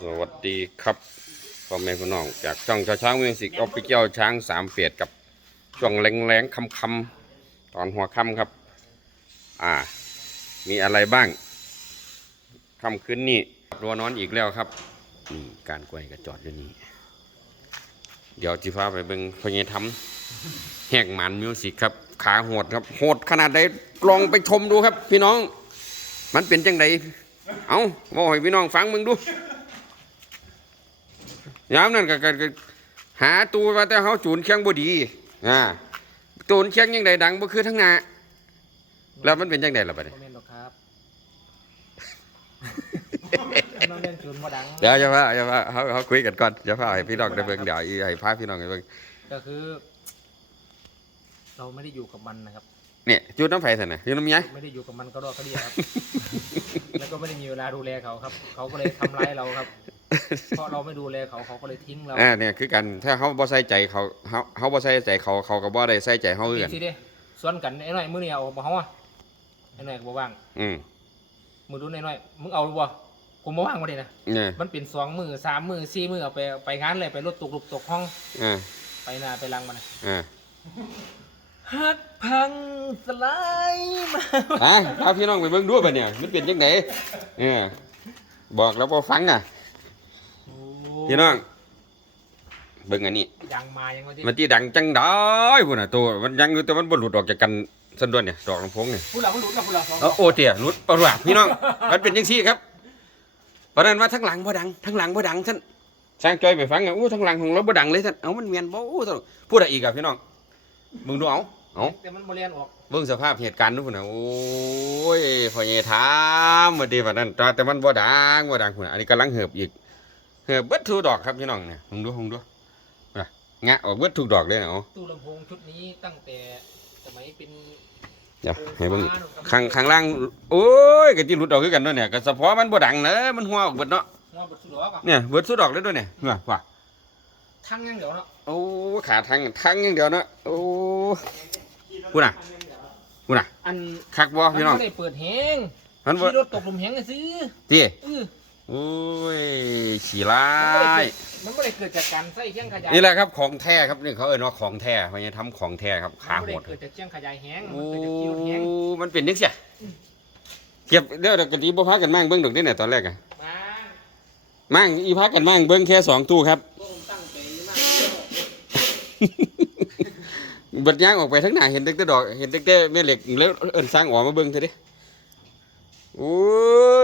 สวัสดีครับพ่อแม่พี่น้อง จากช่องชาช้างมิวสิกออฟฟิเชียลช้างสามเปียดกับช่วงแรงแรงๆคำคำๆตอนหัวค่ำครับ อ่า มีอะไรบ้างค่ำคืนนี้รัวนอนอีกแล้วครับนี่การกวยกระจอดอยู่นี่เดี๋ยวจีฟ้าไปเบิ่งพญทำแหกหมันมิวสิกครับ ขาโหดครับโหดขนาดใดลองไปชมดูครับ พี่น้อง มันเป็นจังได เอาบอกให้พี่น้องฟังมึงดูยามนั้นก็ก็ก็หาตัวว่าแต่เขาจูนเคียงบ่ดีอ่าจูนเคียงยังไดดังบ่คือทั้งหน้าแล้วมันเป็นจังไดล่ะบัดนี้โมเมนต์หรอกครับน้องเล่นจูนมาดังเดี๋ยวอย่าว่าอย่าว่าเขาเขาคุยกันก่อนอย่าพาให้พี่น้องได้เบิ่งเดี๋ยวอีให้พาพี่น้องได้เบิ่งก็คือ เราไม่ได้อยู่กับมันนะครับ เนี่ยจูนน้ำไฟซั่นน่ะอยู่น้ำเมียไม่ได้อยู่กับมันก็รอดก็ดีครับ แล้วก็ไม่ได้มีเวลาดูแลเขาครับ เขาก็เลยทำร้ายเราครับ เพราะเราไม่ดูแลเขาเขาก็เลยทิ้งเราอ่าเนี่ยคือกันถ้าเขาบ่ใส่ใจเขาเขาเขาบ่ใส่ใจเขาเขาก็บ่ได้ใส่ใจเขาคือกันสิเด้ส่วนกันไอ้หน่อยมือเนี่ยเอาบ่เขาอะไอ้หน่อยก็บ่ว่างอืมมือดูไอ้หน่อยมึงเอาบ่ผมบ่ว่างมาเลยนะเนี่ยมันเป็นสองมือสามมือสี่มือเอาไปไปงานเลยไปรถตกลุกตกห้องอ่าไปนาไปรังมันนะอ่า ฮักพังสลายมาอะพาพี่น้องไปเบิ่งดูบัดเนี่ย มันเป็นจังไดเออบอกแล้วบ่ฟังอะ พี่น้อง เบิ่งอันนี้ ยังมายังว่าที่มันที่ดังจังได้พุ่นน่ะตัวมันยังอยู่แต่มันบ่หลุดออกจากกันสันดวนเนี่ยดอกลำโพงเนี่ยพูดเราพูดเราพูดเราสองเออโอ้เตี่ยหลุดปะว่าพี่น้อง มันเป็นจังซี่ครับเพราะนั้นว่าทั้งหลังบ่ดังทั้งหลังบ่ดังท่านสร้างจอยไปฟังอะอู้ทั้งหลังของเราบ่ดังเลยท่านเอ้ามันเมียนบ่อู้ท่านพูดอะไรอีกอะพี่น้องมึงดูเอา เอาแต่มันโมเรียนออกเบิ่งสภาพเหตุการณ์ดูพุ่นน่ะโอ้ยพ่อใหญ่ถามว่าดีว่านั้นแต่มันบ่ดังบ่ดังพุ่นน่ะอันนี้กำลังเหือบอีกเหือบเบิดทุกดอกครับพี่น้องเนี่ยมึงดูมึงดูน่ะงะออกเบิดทุกดอกเลยน่ะเอาตู้ลำโพงชุดนี้ตั้งแต่สมัยเป็นเดี๋ยวให้เบิ่งข้างข้างล่างโอ้ยก็ที่หลุดออกคือกันเนาะเนี่ยก็เฉพาะมันบ่ดังเนอะมันหัวออกเบิดเนาะหัวบดสุดหรอกอะเนี่ยเบิดสุดดอกเลยด้วยเนี่ยว่าว่า ทั้งยังเดี๋ยวเนาะโอ้ขาทางทางอย่างเดียวเนาะโอ้พูดน่ะพูดน่ะ อันคักบ่มันพี่น้องไม่ได้เปิดแหงมันบ่ขี่รถตกหลุมแหงเลยซื้อพี่เออโอ้ยขี้ร้ามันไม่ได้ยเกิดมันไม่ได้เกิดจากการใส่เชียงขยายนี่แหละครับของแท้ครับนี่เขาเอ่ยว่าของแท้เพราะงั้นทำของแท้ครับขามันโหไม่ดได้เกิดจากเชียงขยายแหงโอ้มันเกิดจากขี่รถแหงมันเป็นจังซี่เก็บเดี๋ยวกะทิบ่พากันมั่งเบิ่งดอกนี่เนี่ยตอนแรกอะมามั่งอีพากันมั่งเบิ่งแค่สองตู้ครับ พวกผมตั้งใจมาก บัดย่างออกไปทั้งหน้าเห็นแต่ดอกเห็นแต่แม่เหล็กแล้วเอิ้นสร้างออกมาเบิ่งเถอะดิโอ้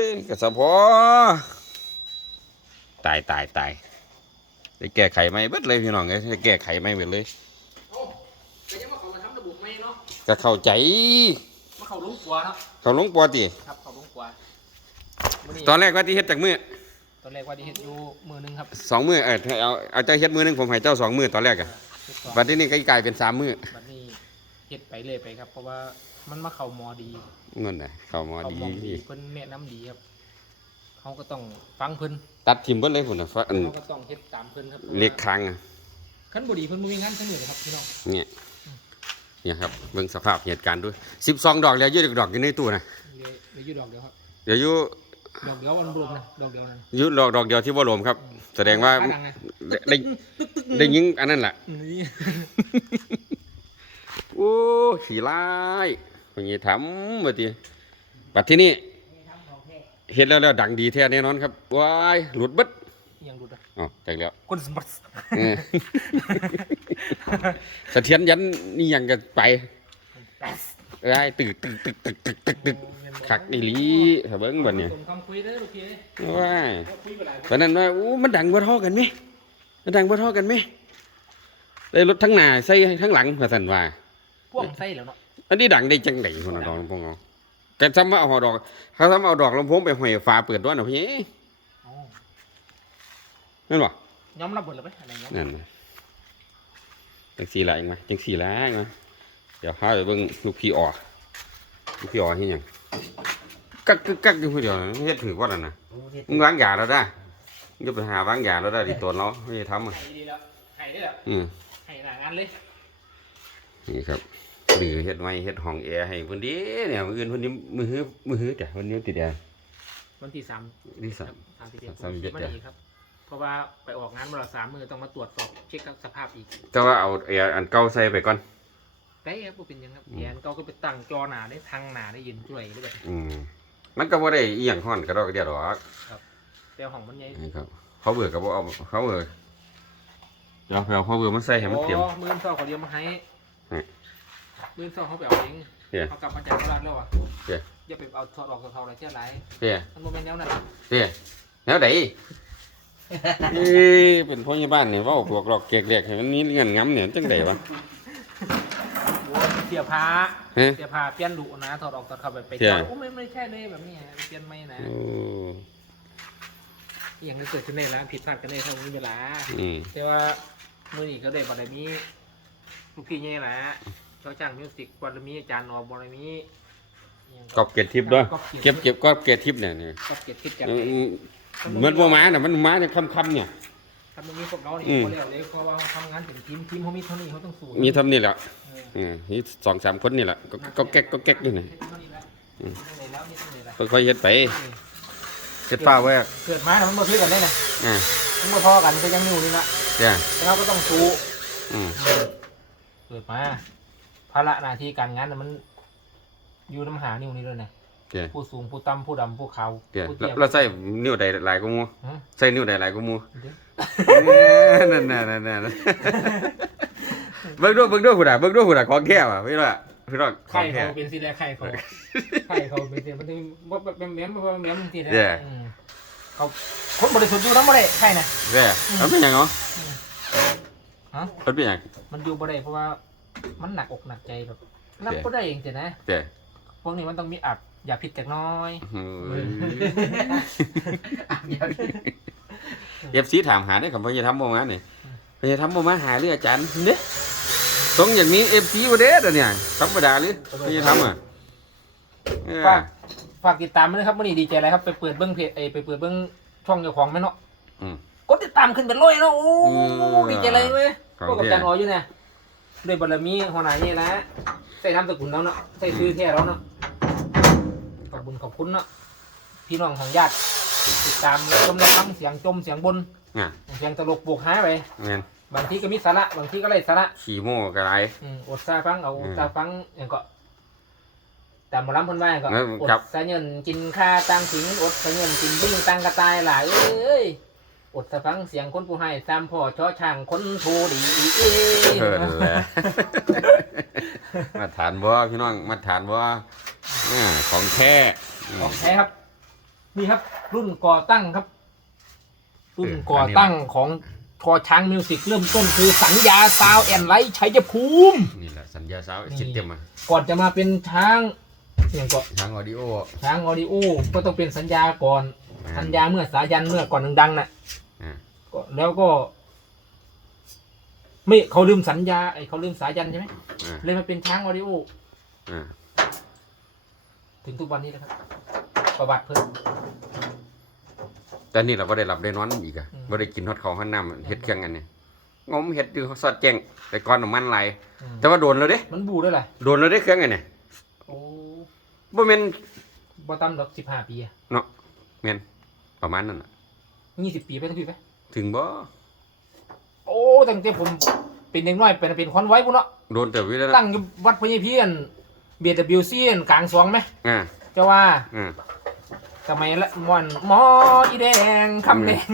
ยกระสะพอตายตายตายได้แก้ไขไหมเบิดเลยพี่น้องเอ้ยได้แก้ไขไหมเบิดเลยโอ้แต่ยังมาเขามาทำระบบไม่เนาะก็เข้าใจมาเขาลุงกลัวเนาะเขาลงปอติครับเขาลุงกลัวมื้นี้ตอนแรกว่าที่เฮ็ดจากมือตอนแรกว่าที่เห็ดอยู่มือหนึงครับสองมือเออเอาเอาเจ้าเฮ็ดมือหนึงผมให้เจ้าสองมือตอนแรกอะเฮ็ดก่อนบัดนี้นี่ก็กลายเป็นสามมือบัดนี้เฮ็ดไปเลยไปครับ เพราะว่ามันมาเข้าหมอดีเงินน่ะเข้ามาเข้าดี หมอดีเพิ่นแนะนำดีครับเขาก็ต้องฟังเพิ่นตัดทิมเบิดเลยพุ่นน่ะฟักอันเขาก็ต้องเฮ็ดตามเพิ่นครับเล็กคางอะคันบ่ดีเพิ่นบ่มีงานทั้งนี้เลยครับพี่น้องเนี่ยเนี่ยครับเบิ่งสภาพเหตุการณ์ด้วยสิบสองดอกแล้วยืดดอกอยู่ในตู้นะเหลือเหลืออยู่ดอกเดียวครับ เดี๋ยวอยู่ ดอกเดียวอันรวมนะดอกเดียวนั้นอยู่ดอกดอกเดียวที่บ่รวมครับ แสดงว่าข้ดังไงได้ได้ได้ยิงอันนั้นแหละ นี่โอ้ขี้ร้ายคนนี้ทำบัดทีบัดที่นี่เฮ็ดแล้วแล้วดังดีแท้แน่นอนครับว้ายหลุดเบิดยังดูดอะอ๋อจากแล้วคนสมบัติเออสะเทียนยันนี่ยังกันไป เอ้ยตึกตึกตึกตึกตึกตึกตึกคักนี่ลีถ้าเบิ่งบัดเนี่ยส่งคำคุยเด้อโอเคว้ายคุยไปหลายตอนนั้นว่าอู้มันดังบ่เท่อกันไหมมันดังบ่เท่อกันไหมได้รถทั้งหน้าใส่ทั้งหลังว่าซั่นว่าพวกไส้แล้วเนาะอันนี้ดังได้จังไดคนละดอกลำโพงเอาแต่ซ้ำว่าเอาดอกเขาซ้ำเอาดอกลำโพงไปห้อยฟ้าเปิดด้วยนะพี่อ๋อนั่นบ่ยอมรับหมดเลยไหมอะไรเงี้ยนั่นน่ะจังสี่ละเองไหมจังสี่ละเองไหม เดี๋ยวพาไปเบิ่งลูกพี่อ๋อลูกพี่อ๋อเฮ็ดหยังกักกึกกักอยู่ผู้เดียวนะเฮ็ดถือว่านั่นน่ะมึงวางยาแล้วได้มึงจะไปหาวางยาแล้วได้ดิตัวเราไม่ได้ทำอะไห้ดีแล้วไห้ได้แล้วอืมไห้หน้างานเลยนี่ครับหรือเฮ็ดไว้เฮ็ดห้องแอร์ให้เพิ่นเดีเนี่ยมื้ออื่นเพิ่นนี้มือฮื้อมือฮื้อจ้ะเพิ่นนี้ติดแอร์วันที่สามนี่สามสามสิบเอ็ดสามสิบเอ็ดไม่ได้อีกครับเพราะว่าไปออกงานมาและสามมือต้องมาตรวจสอบเช็คสภาพอีกแต่ว่าเอาไอ้อันเก่าใส่ไปก่อน ได้ครับบ่เป็นหยังครับอืมแขนเขาก็ไปตั้งจอหนาได้ทางหนาได้ยืนช่วยได้แบบอืมมันก็บ่ได้อีหยังฮ้อนกระดอกกระเดียดหรอกแต่ห้องมันใหญ่นี่ครับ เขาเบื่อก็บ่เอาเขาเบื่อเดี๋ยวไปเอาเขาเบื่อมันใส่ให้มันเต็ม โอ้มือเศร้าเขาเดียวมาให้อืมมือเศร้าเขาไปเอาเองเนี่ย เขากลับมาจากตลาดแล้วอะเนี่ยอย่าไปเอาถอดออกถอดอะไรเท่าไรเตี้ยมันโมเมนต์แนวนั้นหรอกเตี้ยแนวใดเอ้ยเป็นพ่อใหญ่บ้านเนี่ยเว้าพวกหลอกเกกเรียกให้มันมีเงื่อนงำเนี่ยจังไดวะโอ้ย เสียผ้าฮะเสียผ้าเปลี่ยนดุนะถอดออกถอดเข้าไปไปเสีย จอดโอ้ไม่ไม่ใช่เลยแบบนี้เปลี่ยนไม่นะโอ้อหย่างที่เกิดขึ้นในร้านผิดพลาดกันได้เท่านี้เวลา อืมแต่ว่ามื่อนี้ก็ได้บารมีลูกพี่นี่แหละเขาจ้างมิวสิกบารมีอาจารย์นอบารมีอิหยังกอบเกตทิพย์ด้วยก๊อปเก็บเก็บกอบเกตทิพย์เนี่ยนี่ก็เก็บคิดกันอืไปมเหมือนบ่มาน่ะมันมาในค่ำๆเนี่ย ทำตรงนี้พวกเราเนี่ยอืม เขาเรียกเลยเพราะว่าเขาทำงานเป็นทีมทีมเขามีเท่านี้เขาต้องสู้มีเทำนี่แหละเอออืมนี่สองสามคนนี่แหละก็ก็แก๊กก็แก๊กด้วยนี่เท่านี้แหละอืมเท่านี้แล้วนี่เท่านี้แล้วค่อยๆเฮ็ดไปเฮ็ดป้าไว้อะเกิดมาแล้วมันมาซื้อกันได้นะอ่ามันมาพอกันก็ยังอยู่นี่ละเตี้ยแต่เราก็ต้องสู้อืมเกิดมาภาระหน้าที่การงานน่ะมัน อยู่น้ำหานิ้วนี่ด้วยนะเตี้ยผู้สูงผู้ต่ำผู้ดำผู้ขาวเตี้ยผู้แล้วเตี้ยเราใส่นิ้วใดหลายกว่าหมู่ฮะ ใส่นิ้วใดหลายกว่าหมู่เดี๋ยวเอ้ยนั่นน่ะนั่นน่ะนั่นเบิ่งดูเบิ่งดูพุ่นน่ะเบิ่งดูพุ่นน่ะของแท้ว่ะพี่น้องพี่น้องขอไข่งแท้ เขาเป็นสีแดงไข่เขาไข่เขาเป็นสีมันจะว่าเป็นแม้มว่าแม้มสีแดงแย่อืมเขาคนบริสุทธิ์อยู่ทั้งบ่ได้ไข่นะแว่มันเป็นหยังเหรอฮะ มันเป็นหยังมันอยู่บ่ได้เพราะว่ามันหนักอกหนักใจแบบรับแย่ก็ได้เองจ้ะนะเตี้ยพวกนี้มันต้องมีอัดอย่าผิดจากน้อยเฮ้ยอัดอย่าผิด เอฟซีถามหาได้คำพยาทำบ่มาเนี่ยพยาทำบ่มาหาเรืออาจารย์เนี่ยตรงอย่างนี้เอฟซีบ่เด้อเนี่ยธรรมดาหรือพยาทำอะเออฝากฝากติดตามด้วยนะครับวันนี้ดีใจอะไรครับไปเปิดเบิ้งเพจเอยไปเปิดเบิ้งช่องเจ้าของไหมเนาะอืมกดติดตามขึ้นเป็นร้อยเนาะโอ้อืมดีใจเลยเว้ยของพวกกับแท้จันอ๋ออยู่เนี่ยด้วยบารมีหัวหน้านี่แหละใส่นามสกุลเราเนาะใส่ชื่อแท้เราเนาะขอบคุญขอบคุณเนาะพี่น้องของญาติ ติดตามชมและฟังเสียงจมเสียงบนอะเสียงตลกบวกหายไปแม่นบางทีก็มีสาระบางทีก็ไร้สาระขี่โม่ก็ไรอืมอดซาฟังเอาอืมซาฟังอย่างก็แต่หมอลำเพิ่นว่าอย่างก็เอออดครับสะเงินกินข้าตังสิงอดสะเงินกินวิ่งตังกระตายหลายเอ้ยอดสะฟังเสียงคนผู้ให้ตามพ่อชอช่างคนโทดีเอ้ยเออนั่นแหละมาฐานบ่พี่น้องมาฐานบ่อ่าของแท้อืขอมงแท้ครับ นี่ครับ รุ่นก่อตั้งครับ รุ่นเออก่ออันนี้ตั้งของทอช้างมิวสิกเริ่มต้นคือสัญญาซาวแอนไลท์ชัยภูมินี่แหละสัญญาสาวนี่ชิดเต็มอะก่อนจะมาเป็นช้างอย่างก็ทางออดิโอช้างออดิโอก็ต้องเป็นสัญญาก่อนอ่าสัญญาเมื่อสายันเมื่อก่อนดังๆน่ะอ่าก็แล้วก็ ไม่เขาลืมสัญญาไอ้เขาลืมสายันใช่ไหมอ่าเลยมาเป็นช้างออดิโออ่าถึงทุกวันนี้นะครับ ประวัติเพิ่มแต่นี่เราบ่ได้หลับได้นอนอีกอะอืม บ่ได้กินฮอดข้าวฮอดน้ำเฮ็ดเครื่องอันนี้งมเฮ็ดอยู่สอดแจ้งแต่ก่อนน้ำมันไหลายอืมแต่ว่าโดนแล้วเด้ มันบูด้วยแหละโดนแล้วเด้เครื่องอันนี้โอ้บ่แม่นบอตัมดอกสิบห้าปีอะเนาะแม่นประมาณนั้นน่ะ ยี่สิบปีไปทั้งปีไปถึงบ่โอ้ตั้งแต่ผมเป็นเด็กน้อยเป็นเป็นคอนไว้พุ่นเนาะโดนเติบอยู่แล้วตั้งอยู่วัดพญเพียนเบียดบิวซีนกลางสวงไหมอ่าจะว่าอ่า สมัยละม่อนหมออีแดงคำแดง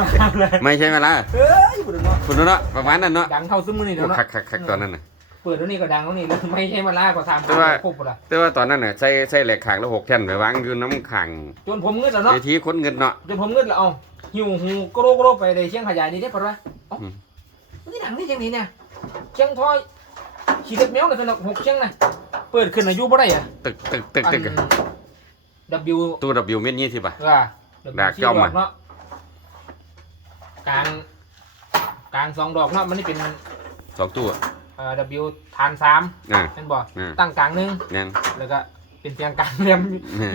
มาเลยไม่ใช่ไหมล่ะเอ้ยบุญเนาะคุณเนาะประมาณนั้นเนาะดังเท่าซึ่งมือนี่โอ้เนาะคักคักคักตอนนั้นน่ะเปิดแล้วนี่ก็ดังแล้วนี่แล้วไม่ใช่มาล่าก็ทำแต่ว่าครบหมดละแต่ว่าตอนนั้นน่ะใส่ใส่เหล็กขางแล้วหกแท่นไปวางอยู่น้ำขังจนผมเงืดแล้วเนาะเวทีคนเงินเนาะจนผมเงืดแล้วเอาหิวหูกโรกโรไปเลยเชียงขยายนี่ได้ปะวะเอ้าอืมมันนี่ดังนี่จังนี้เนี่ยเชียงทอยขี่เด็กแมวกันสนุกหกเชียงนะเปิดขึ้นอายุบ่ได้อะตึกตึกตึกตึกอัน W ตู้ดับยูเม็ดยี่สิบอะ ว่าดากจ้อมอะ เนาะกลางกลางสองดอกเนาะมันนี่เป็นสองตู้อะ เอ่อ W ฐานสามอ่าเป็นบ่อ่า ตั้งกลางหนึงนั่น แล้วก็เป็นเตียงกลางเรียม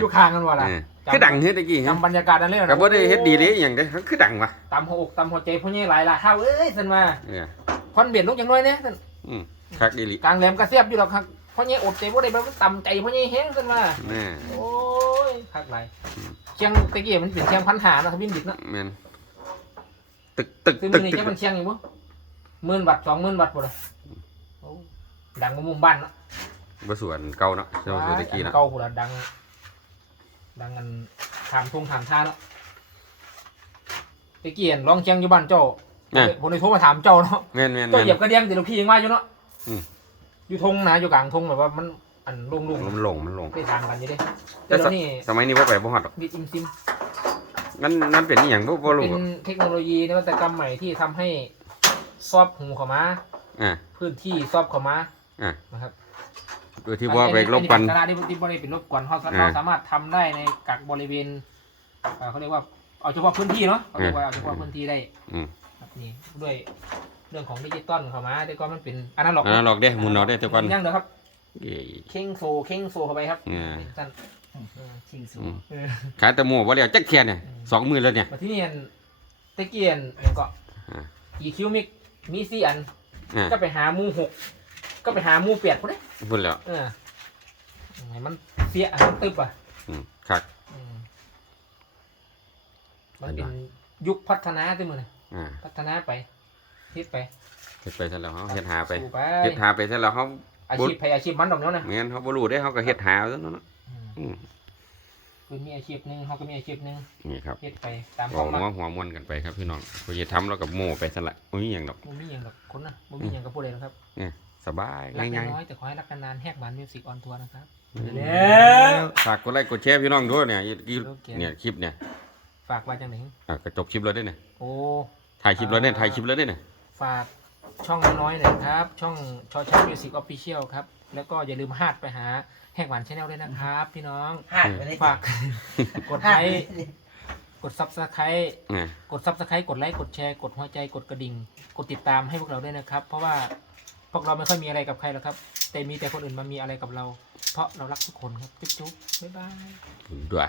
อยู่ข้างกันว่าล่ะเออคือดังเฮ็ดตะกี้ฮะจำบรรยากาศนั้นเลยก็บ่ได้เฮ็ดดีเลยอหย่างเด้อคือดังวะตำหัวอกตำหัวใจพ่อใหญ่หลายล่ะเท่าเอ้ยสันว่าเออคอนเบียดลูกอย่างน้อยเนี่ยสันอืมคักอีหลีกลางแหลมกระเสียบอยู่หรอกครับพ่อใหญ่อดใจบ่ได้แบบต่ำใจพ่อใหญ่แห้งสันว่า แน่โอ้ยคัก หลายเชียงตะกี้มันเป็นเชียงพันหาเนาะทวินบิดเนาะแม่นตึกตึกซึ่งตึมักนนี่ตึกจะมันเชียงอยู่บ่หมื่นบาทสองหมื่นบาทบ่ล่ะโอ้ดังมามุมบ้านเนาะบ่ส่วนเก่าเนาะเจ้าส่วนตะกี้อัเนาะเก่าพุ่นละดัง ดังกันถามทงถามท่าเนาะตะกี้เห็นร้องเชียงอยู่บ้านเจ้าเนี่ยผมเลยโทรมาถามเจ้าเนาะ แม่นแม่นเจ้าแม่นเหยียบกระเดียงแต่ลูกพี่ยังมาอยู่เนาะอืม อยู่ทงนะอยู่กลางทงแบบว่ามัน อันโล่งมันหลงมันหลงๆไปทางกันอยู่เด้แต่แต่สเดี๋ยวนี้สมัยนี้บ่ไปบ่ฮอดหรอกบิดอิมซิมมันมันเป็นอีหยังบ่บ่รู้เป็นเทคโนโลยีนวัตกรรมใหม่ที่ทำให้ซอบหูเข้ามาอ่าพื้นที่ซอบเข้ามาอ่านะครับโดยที่บ่ไปรบกวนอัอันนี้ที่บริเป็นรบกวนเราอ่าเราสามารถทำได้ในกักบริเวณเอ่อเขาเรียกว่าเอาเฉพาะพื้นที่เนาะเขาเรียกว่าเอาเฉพาะพื้นที่ได้อืมครับนี่ด้วยเรื่องของดิจิตอลเข้ามาแต่ก็มันเป็นอันนั้นหรอกอันนั้นหรอกเด้หมุนเอาได้แต่ก่อนยังเด้อครับ เอ้ยเข่งโซเข่งโซเข้าไปครับอ่าเป็นสั้นชิงสูอืงมเออขายแตะหมูบ่แล้วจักเทียนเนี่ยสองมือแล้วเนี่ย มาที่นี่อันตะเกียนอย่างก็อ่า อีคิวมิกมีสี่อัน อ่าก็ไปหาหมูหกก็ไปหาหมูเปียดพวกนี้พูดแล้วเออให้มันเสียให้มันตึบอะอืมครับ อืมมันเป็นยุคพัฒนาที่มือนะอ่าพัฒนาไปทิศไปเฮ็ดไปซะแล้วเฮาเฮ็ดหาไปสู้ไป เฮ็ดหาไปซะแล้วเฮา อาชีพไปอาชีพมันดอกเนาะนะแม่นเฮาบ่รู้เด้เฮาก็เฮ็ดหาซะเนาะอืมอืมคือมีอาชีพหนึ่งเขาก็มีอาชีพหนึ่งนี่ครับเฮ็ดไปตามคเอาวามหัมัวกหัวมวนกันไปครับพี่น้องผู้จะทำแล้วกับโม่ไปซะละบ่มีหยังดอกบ่มีอย่างกับคนนะบ่มีอย่างกับผู้ใดหรอกครับเนี่ยสบายรักง่ายน้อยๆแต่ขอให้รักนานๆแหกบานมิวสิกออนทัวร์นะครับๆเร็วฝากกดไลค์กดแชร์พี่น้องด้วยเนี่ยอีโอเคเนี่ยคลิปเนี่ยฝากไว้จังไหนอะก็จบคลิปแล้วเด้อเนี่ยโอ้ถ่ายคลิปแล้วเนี่ยถ่ายคลิปแล้วเด้อเนี่ยฝาก ช่องน้อยๆหน่อยครับ ช่องชอช้างมิวสิกออฟฟิเชียลครับ แล้วก็อย่าลืมฮาดไปหาแหกหวานชาแนลด้วยนะครับ พี่น้องห้าดไปเลยฝาก กดไลค์กดซับสไครต์เนี่ยกดซับสไครต์กดไลค์กดแชร์กดหัวใจกดกระดิ่ง กดติดตามให้พวกเราด้วยนะครับ เพราะว่าพวกเราไม่ค่อยมีอะไรกับใครหรอกครับ แต่มีแต่คนอื่นมามีอะไรกับเรา เพราะเรารักทุกคนครับจุ๊บๆบ๊ายบาย ด้วย